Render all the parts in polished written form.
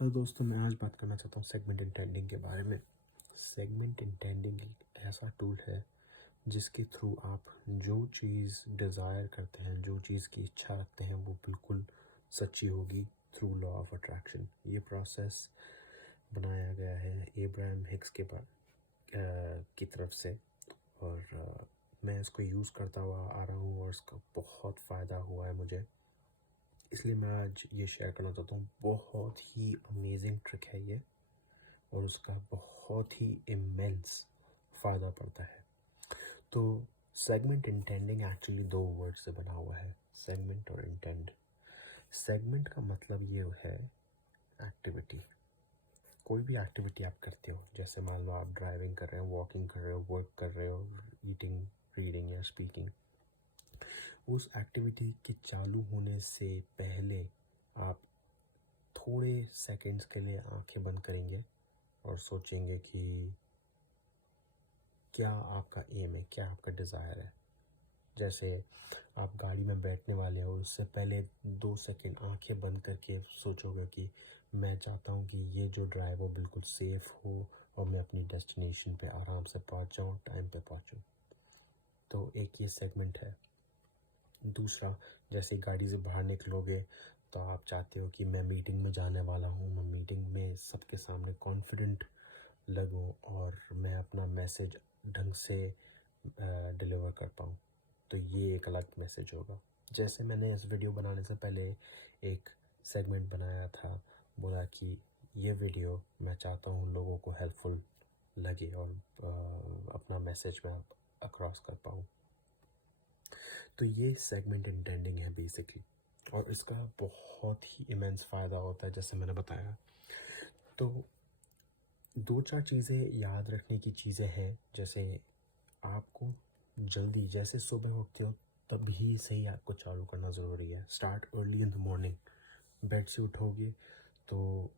Hello दोस्तों, मैं आज बात करना चाहता हूँ सेगमेंट इंटेंडिंग के बारे में। सेगमेंट इंटेंडिंग एक ऐसा टूल है जिसके थ्रू आप जो चीज़ डिज़ायर करते हैं, जो चीज़ की इच्छा रखते हैं, वो बिल्कुल सच्ची होगी थ्रू लॉ ऑफ अट्रैक्शन। ये प्रोसेस बनाया गया है एब्राहम हिक्स की तरफ से, और मैं इसको यूज़ करता हुआ आ रहा हूँ और इसका बहुत फ़ायदा हुआ है मुझे। इसलिए मैं आज ये शेयर करना चाहता हूँ। बहुत ही अमेजिंग ट्रिक है ये, और उसका बहुत ही इमेंस फ़ायदा पड़ता है। तो सेगमेंट इंटेंडिंग एक्चुअली दो वर्ड से बना हुआ है, सेगमेंट और इंटेंड। सेगमेंट का मतलब ये है एक्टिविटी। कोई भी एक्टिविटी आप करते हो, जैसे मान लो आप ड्राइविंग कर रहे हो, वॉकिंग कर रहे हो, वर्क कर रहे हो, ईटिंग, रीडिंग या स्पीकिंग। उस एक्टिविटी के चालू होने से पहले आप थोड़े सेकंड्स के लिए आंखें बंद करेंगे और सोचेंगे कि क्या आपका एम है, क्या आपका डिज़ायर है। जैसे आप गाड़ी में बैठने वाले हो, उससे पहले 2 सेकंड आंखें बंद करके सोचोगे कि मैं चाहता हूँ कि ये जो ड्राइव हो बिल्कुल सेफ़ हो और मैं अपनी डेस्टिनेशन पे आराम से पहुँच जाऊँ, टाइम पे पहुँचूँ। तो एक ये सेगमेंट है। दूसरा, जैसे गाड़ी से बाहर निकलोगे तो आप चाहते हो कि मैं मीटिंग में जाने वाला हूँ, मैं मीटिंग में सबके सामने कॉन्फिडेंट लगूं और मैं अपना मैसेज ढंग से डिलीवर कर पाऊँ। तो ये एक अलग मैसेज होगा। जैसे मैंने इस वीडियो बनाने से पहले एक सेगमेंट बनाया था, बोला कि ये वीडियो मैं चाहता हूँ लोगों को हेल्पफुल लगे और अपना मैसेज मैं अक्रॉस कर पाऊँ। तो ये सेगमेंट इंटेंडिंग है बेसिकली, और इसका बहुत ही इमेंस फ़ायदा होता है जैसे मैंने बताया। तो दो चार चीज़ें याद रखने की चीज़ें हैं, जैसे आपको जल्दी, जैसे सुबह उठते हो तभी से ही आपको चालू करना ज़रूरी है। Start early in the morning. Bed से उठोगे तो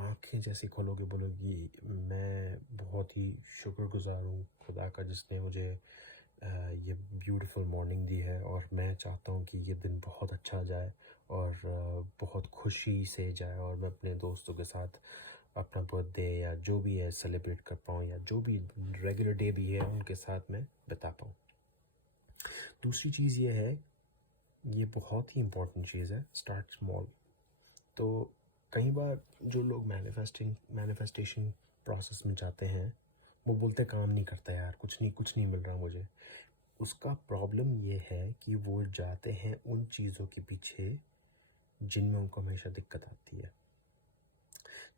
आँखें जैसे खोलोगे बोलोगी मैं बहुत ही शुक्रगुज़ार हूँ खुदा का जिसने मुझे ये ब्यूटीफुल मॉर्निंग दी है, और मैं चाहता हूँ कि ये दिन बहुत अच्छा जाए और बहुत खुशी से जाए, और मैं अपने दोस्तों के साथ अपना बर्थडे या जो भी है सेलिब्रेट कर पाऊँ, या जो भी रेगुलर डे भी है उनके साथ मैं बिता पाऊँ। दूसरी चीज़ ये है, ये बहुत ही इम्पोर्टेंट चीज़ है, स्टार्ट स्मॉल। तो कई बार जो लोग मैनिफेस्टेशन प्रोसेस में जाते हैं वो बोलते काम नहीं करता यार, कुछ नहीं मिल रहा मुझे। उसका प्रॉब्लम ये है कि वो जाते हैं उन चीज़ों के पीछे जिनमें उनको हमेशा दिक्कत आती है।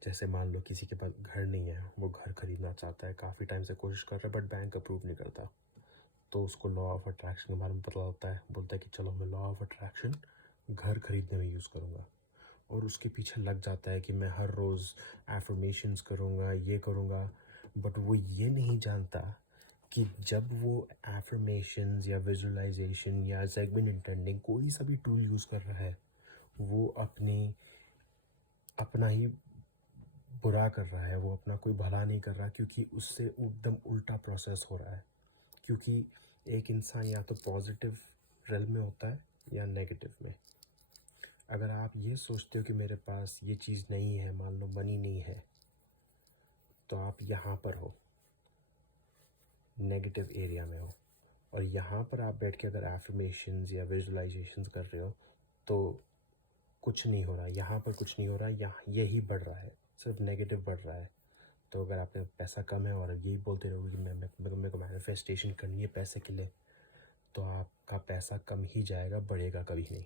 जैसे मान लो किसी के पास घर नहीं है, वो घर खरीदना चाहता है, काफ़ी टाइम से कोशिश कर रहा है बट बैंक अप्रूव नहीं करता। तो उसको लॉ ऑफ अट्रैक्शन के बारे में पता होता है, बोलता है कि चलो मैं लॉ ऑफ अट्रैक्शन घर खरीदने में यूज़ करूँगा, और उसके पीछे लग जाता है कि मैं हर रोज़ एफर्मेशंस करूँगा, ये करूँगा। बट वो ये नहीं जानता कि जब वो एफर्मेशंस या विजुअलाइजेशन या सेगमेंट इंटेंडिंग कोई सा भी टूल यूज़ कर रहा है, वो अपना ही बुरा कर रहा है, वो अपना कोई भला नहीं कर रहा, क्योंकि उससे एकदम उल्टा प्रोसेस हो रहा है। क्योंकि एक इंसान या तो पॉजिटिव रेल में होता है या नेगेटिव में। अगर आप ये सोचते हो कि मेरे पास ये चीज़ नहीं है, मान लो मनी नहीं है, तो आप यहाँ पर हो, नेगेटिव एरिया में हो, और यहाँ पर आप बैठ के अगर एफर्मेशंस या विजुअलाइजेशंस कर रहे हो तो कुछ नहीं हो रहा, यहाँ पर कुछ नहीं हो रहा, यहाँ यही बढ़ रहा है, सिर्फ नेगेटिव बढ़ रहा है। तो अगर आपके पैसा कम है और यही बोलते रहोगे कि मेरे को मैनिफेस्टेशन करनी है पैसे के लिए, तो आपका पैसा कम ही जाएगा, बढ़ेगा कभी नहीं।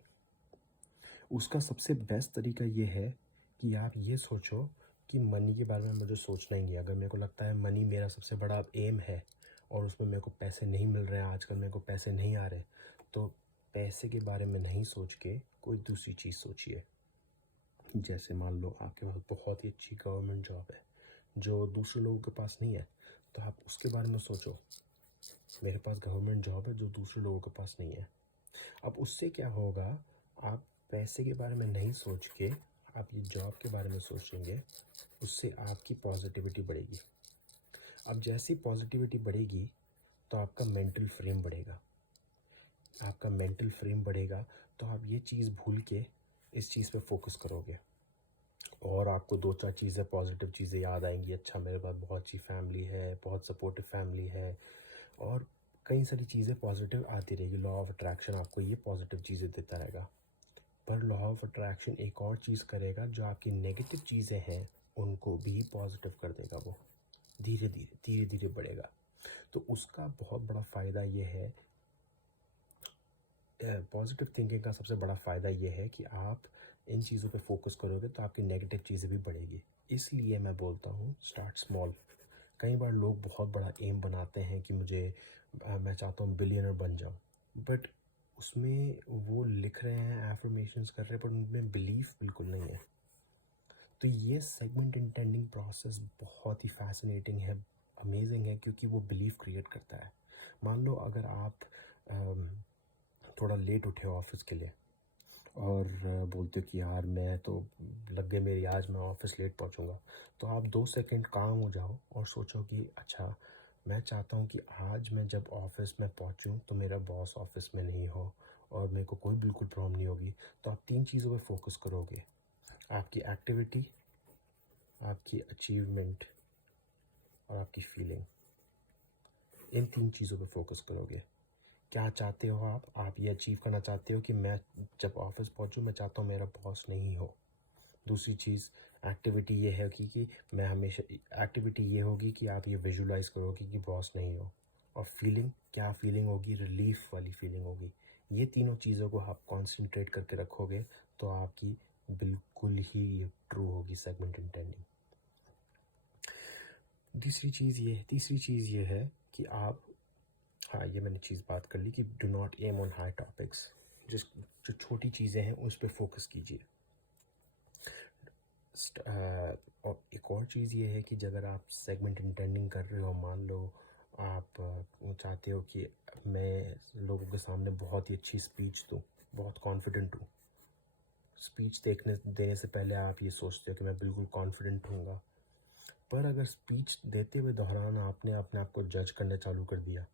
उसका सबसे बेस्ट तरीका ये है कि आप ये सोचो कि मनी के बारे में मुझे सोचना ही नहीं। अगर मेरे को लगता है मनी मेरा सबसे बड़ा एम है और उसमें मेरे को पैसे नहीं मिल रहे हैं, आजकल मेरे को पैसे नहीं आ रहे, तो पैसे के बारे में नहीं सोच के कोई दूसरी चीज़ सोचिए। जैसे मान लो आपके पास बहुत ही अच्छी गवर्नमेंट जॉब है जो दूसरे लोगों के पास नहीं है, तो आप उसके बारे में सोचो, मेरे पास गवर्नमेंट जॉब है जो दूसरे लोगों के पास नहीं है। अब उससे क्या होगा, आप पैसे के बारे में नहीं सोच के आप ये जॉब के बारे में सोचेंगे, उससे आपकी पॉजिटिविटी बढ़ेगी। अब जैसी पॉजिटिविटी बढ़ेगी तो आपका मेंटल फ्रेम बढ़ेगा। आपका मेंटल फ्रेम बढ़ेगा तो आप ये चीज़ भूल के इस चीज़ पे फोकस करोगे, और आपको दो चार चीज़ें पॉजिटिव चीज़ें याद आएंगी। अच्छा, मेरे पास बहुत अच्छी फैमिली है, बहुत सपोर्टिव फैमिली है, और कई सारी चीज़ें पॉजिटिव आती रहेगी। लॉ ऑफ अट्रैक्शन आपको ये पॉजिटिव चीज़ें देता रहेगा। पर लॉ ऑफ अट्रैक्शन एक और चीज़ करेगा, जो आपकी नेगेटिव चीज़ें हैं उनको भी पॉजिटिव कर देगा। वो धीरे धीरे बढ़ेगा। तो उसका बहुत बड़ा फ़ायदा ये है, पॉजिटिव थिंकिंग का सबसे बड़ा फ़ायदा ये है कि आप इन चीज़ों पे फोकस करोगे तो आपकी नेगेटिव चीज़ें भी बढ़ेगी। इसलिए मैं बोलता हूँ स्टार्ट स्मॉल। कई बार लोग बहुत बड़ा एम बनाते हैं कि मैं चाहता हूँ बिलियनर बन जाऊँ, बट उसमें वो लिख रहे हैं, एफर्मेशंस कर रहे हैं, पर उनमें बिलीफ बिल्कुल नहीं है। तो ये सेगमेंट इंटेंडिंग प्रोसेस बहुत ही फैसिनेटिंग है, अमेजिंग है, क्योंकि वो बिलीफ क्रिएट करता है। मान लो अगर आप थोड़ा लेट उठे ऑफिस के लिए और बोलते हो कि यार मैं तो लग गए मेरी, आज मैं ऑफिस लेट पहुंचूंगा, तो आप 2 सेकंड काम हो जाओ और सोचो कि अच्छा, मैं चाहता हूं कि आज मैं जब ऑफिस में पहुंचूं तो मेरा बॉस ऑफिस में नहीं हो और मेरे को कोई बिल्कुल प्रॉब्लम नहीं होगी। तो आप 3 चीज़ों पे फोकस करोगे, आपकी एक्टिविटी, आपकी अचीवमेंट और आपकी फीलिंग। इन 3 चीज़ों पे फोकस करोगे। क्या चाहते हो आप ये अचीव करना चाहते हो कि मैं जब ऑफिस पहुंचूं मैं चाहता हूँ मेरा बॉस नहीं हो। दूसरी चीज़ एक्टिविटी ये है कि मैं हमेशा, एक्टिविटी ये होगी कि आप ये विजुलाइज करोगे कि बॉस नहीं हो। और फीलिंग, क्या फीलिंग होगी? रिलीफ वाली फीलिंग होगी। ये तीनों चीज़ों को आप कॉन्सेंट्रेट करके रखोगे तो आपकी बिल्कुल ही ट्रू होगी सेगमेंट इंटेंडिंग। तीसरी चीज़ ये है कि आप, हाँ ये मैंने बात कर ली कि do not aim on high topics. जो छोटी चीज़ें हैं उस पर फोकस कीजिए। और एक और चीज़ ये है कि अगर आप सेगमेंट इंटेंडिंग कर रहे हो, मान लो आप चाहते हो कि मैं लोगों के सामने बहुत ही अच्छी स्पीच दूँ, बहुत कॉन्फिडेंट हूँ। स्पीच देने से पहले आप ये सोचते हो कि मैं बिल्कुल कॉन्फिडेंट हूँगा, पर अगर स्पीच देते हुए दौरान आपने अपने आप को जज करना चालू कर दिया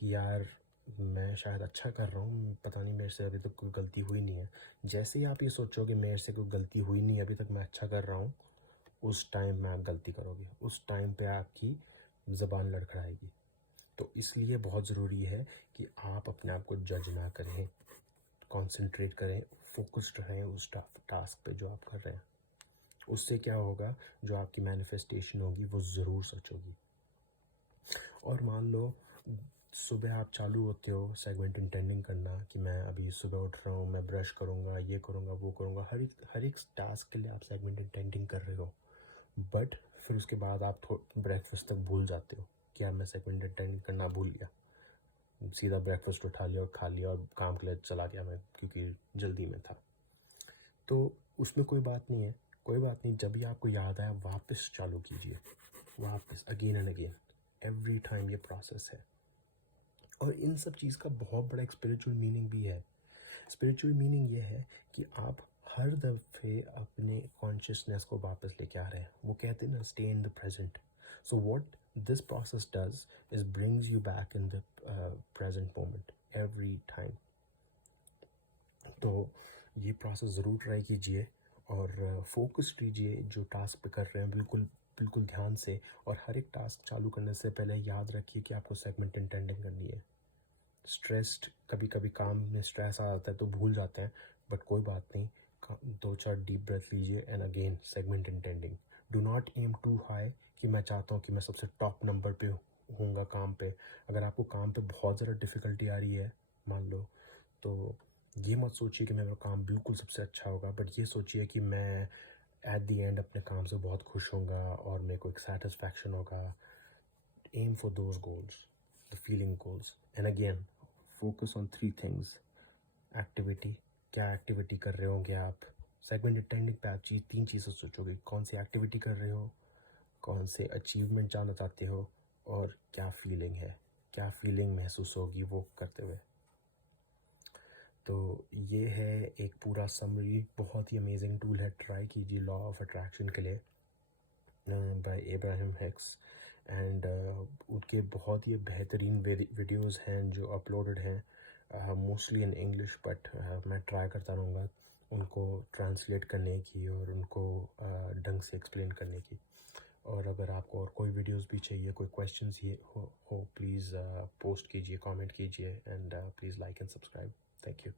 कि यार मैं शायद अच्छा कर रहा हूँ, पता नहीं मेरे से अभी तक कोई गलती हुई नहीं है, जैसे ही आप ये सोचोगे मेरे से कोई गलती हुई नहीं, अभी तक मैं अच्छा कर रहा हूँ, उस टाइम में आप गलती करोगे, उस टाइम पे आपकी ज़बान लड़खड़ाएगी। तो इसलिए बहुत ज़रूरी है कि आप अपने आप को जज ना करें, कंसंट्रेट करें, फोकस्ड रहें उस टास्क पे जो आप कर रहे हैं। उससे क्या होगा, जो आपकी मैनिफेस्टेशन होगी वो ज़रूर सच होगी। और मान लो सुबह आप चालू होते हो सेगमेंट इंटेंडिंग करना कि मैं अभी सुबह उठ रहा हूँ, मैं ब्रश करूँगा, ये करूँगा, वो करूँगा, हर एक टास्क के लिए आप सेगमेंट इंटेंडिंग कर रहे हो, बट फिर उसके बाद आप ब्रेकफास्ट तक भूल जाते हो कि यार मैं सेगमेंट इंटेंडिंग करना भूल गया, सीधा ब्रेकफास्ट उठा लिया और खा लिया और काम के लिए चला गया मैं, क्योंकि जल्दी में था। तो उसमें कोई बात नहीं है, कोई बात नहीं, जब भी आपको याद आए वापस चालू कीजिए, वापस again and again, every time ये प्रोसेस है। और इन सब चीज़ का बहुत बड़ा एक स्पिरिचुअल मीनिंग भी है। स्पिरिचुअल मीनिंग ये है कि आप हर दफ़े अपने कॉन्शियसनेस को वापस लेके आ रहे हैं। वो कहते हैं ना, stay in the present. So what this process does is brings you back in the present moment every time. तो ये प्रोसेस ज़रूर ट्राई कीजिए और फोकस कीजिए जो टास्क पे कर रहे हैं, बिल्कुल बिल्कुल ध्यान से। और हर एक टास्क चालू करने से पहले याद रखिए कि आपको सेगमेंट इंटेंडिंग करनी है। स्ट्रेस्ड, कभी कभी काम में स्ट्रेस आ जाता है तो भूल जाते हैं, बट कोई बात नहीं, 2-4 डीप ब्रेथ लीजिए and again segment intending. Do not aim too high कि मैं चाहता हूँ कि मैं सबसे टॉप नंबर पे होऊंगा काम पे। अगर आपको काम पे बहुत ज़्यादा डिफ़िकल्टी आ रही है मान लो, तो ये मत सोचिए कि मेरा काम बिल्कुल सबसे अच्छा होगा, बट ये सोचिए कि मैं एट द एंड अपने काम से बहुत खुश होऊंगा और मेरे को एक सेटिस्फैक्शन होगा। Aim for those goals, the feeling goals, and again focus on 3 things. Activity, क्या एक्टिविटी कर रहे होंगे आप? सेगमेंट इंटेंडिंग पे आप 3 चीज़ें सोचोगे, कौन सी एक्टिविटी कर रहे हो, कौन से अचीवमेंट जाना चाहते हो, और क्या फीलिंग है, क्या फीलिंग महसूस होगी वो करते हुए। तो ये है एक पूरा समरी, बहुत ही अमेजिंग टूल है, ट्राई कीजिए लॉ ऑफ अट्रैक्शन के लिए बाय अब्राहम हिक्स। एंड उनके बहुत ही बेहतरीन वीडियोस हैं जो अपलोडेड हैं, मोस्टली इन इंग्लिश, बट मैं ट्राई करता रहूँगा उनको ट्रांसलेट करने की और उनको ढंग से एक्सप्लेन करने की। और अगर आपको और कोई वीडियोस भी चाहिए, कोई क्वेश्चंस ही हो प्लीज़ पोस्ट कीजिए, कमेंट कीजिए, and please like and subscribe. Thank you.